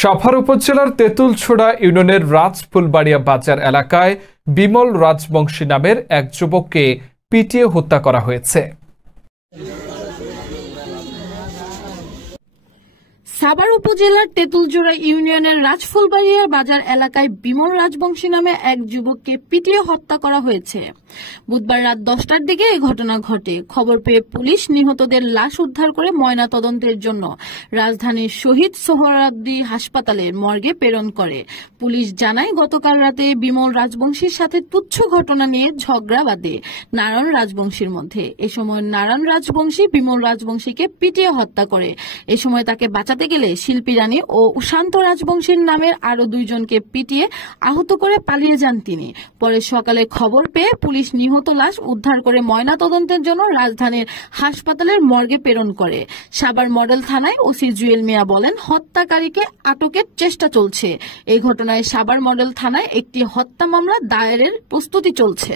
সাভার উপজেলার তেঁতুলছোড়া ইউনিয়নের রাজফুলবাড়িয়া বাজার এলাকায় বিমল রাজবংশী নামের এক যুবককে পিটিয়ে হত্যা করা হয়েছে। সাভার উপজেলার তেঁতুলছোড়া ইউনিয়নের রাজফুলবাড়িয়া বাজার এলাকায় বিমল রাজবংশী নামে এক যুবককে পিটিয়ে হত্যা করা হয়েছে। বুধবার রাত 10টার দিকে এই ঘটনা ঘটে। খবর পেয়ে পুলিশ নিহতদের লাশ উদ্ধার করে ময়না তদন্তের জন্য রাজধানীর শহীদ সোহরাওয়ার্দী হাসপাতালের মর্গে প্রেরণ করে। পুলিশ জানায়, গতকাল রাতে বিমল রাজবংশীর সাথে তুচ্ছ ঘটনা নিয়ে ঝগড়া বাঁধে নারায়ণ রাজবংশীর মধ্যে। এ সময় নারায়ণ রাজবংশী বিমল রাজবংশীকে পিটিয়ে হত্যা করে। এ সময় তাকে বাঁচাতে গেলে শিল্পী রানী ও উশান্ত রাজবংশীর নামের আরো দুইজনকে পিটিয়ে আহত করে পালিয়ে যান তিনি। পরে সকালে খবর পেয়ে পুলিশ নিহত লাশ উদ্ধার করে ময়না তদন্তের জন্য রাজধানীর হাসপাতালের মর্গে প্রেরণ করে। সাভার মডেল থানায় ওসি জুয়েল মিয়া বলেন, হত্যাকারীকে আটকের চেষ্টা চলছে। এই ঘটনায় সাভার মডেল থানায় একটি হত্যা মামলা দায়েরের প্রস্তুতি চলছে।